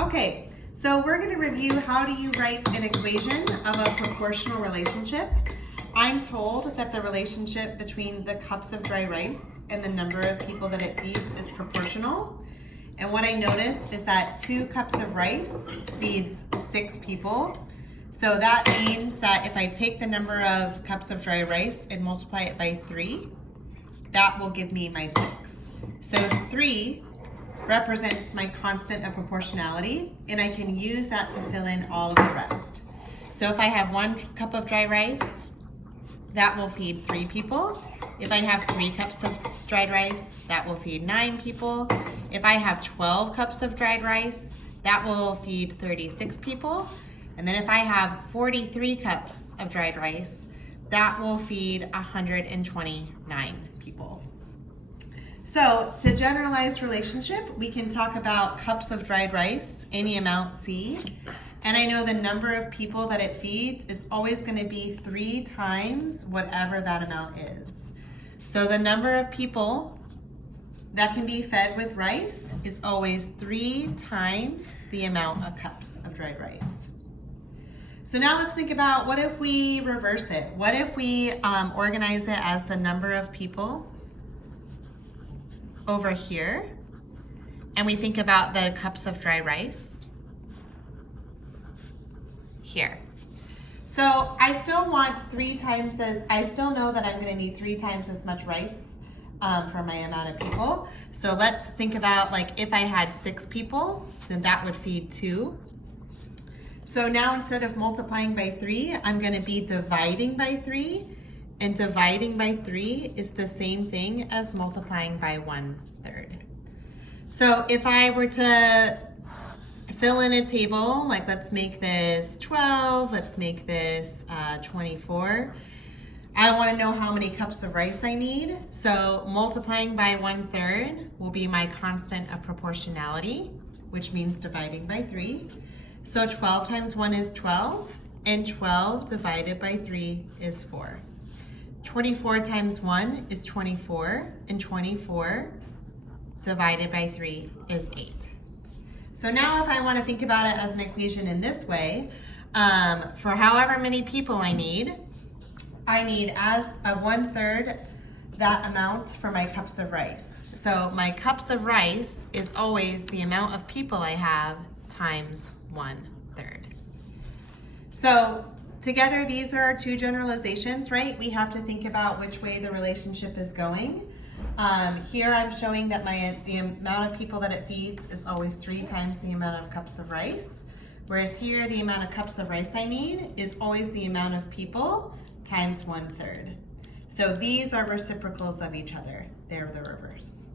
Okay, so we're going to review how do you write an equation of a proportional relationship. I'm told that the relationship between the cups of dry rice and the number of people that it feeds is proportional. And what I noticed is that 2 cups of rice feeds 6 people. So that means that if I take the number of cups of dry rice and multiply it by 3, that will give me my 6. So 3 represents my constant of proportionality, and I can use that to fill in all of the rest. So if I have 1 cup of dry rice, that will feed 3 people. If I have 3 cups of dried rice, that will feed 9 people. If I have 12 cups of dried rice, that will feed 36 people. And then if I have 43 cups of dried rice, that will feed 129 people. So to generalize relationship, we can talk about cups of dried rice, any amount C. And I know the number of people that it feeds is always going to be 3 times whatever that amount is. So the number of people that can be fed with rice is always 3 times the amount of cups of dried rice. So now let's think about, what if we reverse it? What if we organize it as the number of people over here, and we think about the cups of dry rice here. So I still want 3 times as, I still know that I'm going to need 3 times as much rice for my amount of people. So let's think about, like, if I had 6 people, then that would feed 2. So now instead of multiplying by 3, I'm going to be dividing by 3. And dividing by 3 is the same thing as multiplying by 1/3. So if I were to fill in a table, like let's make this 12, let's make this 24. I want to know how many cups of rice I need. So multiplying by 1/3 will be my constant of proportionality, which means dividing by 3. So 12 times 1 is 12, and 12 divided by 3 is 4. 24 times 1 is 24, and 24 divided by 3 is 8. So now if I want to think about it as an equation in this way, for however many people I need as a 1/3 that amount for my cups of rice. So my cups of rice is always the amount of people I have times 1/3. So together, these are our 2 generalizations, right? We have to think about which way the relationship is going. Here I'm showing that the amount of people that it feeds is always 3 times the amount of cups of rice. Whereas here, the amount of cups of rice I need is always the amount of people times 1/3. So these are reciprocals of each other. They're the reverse.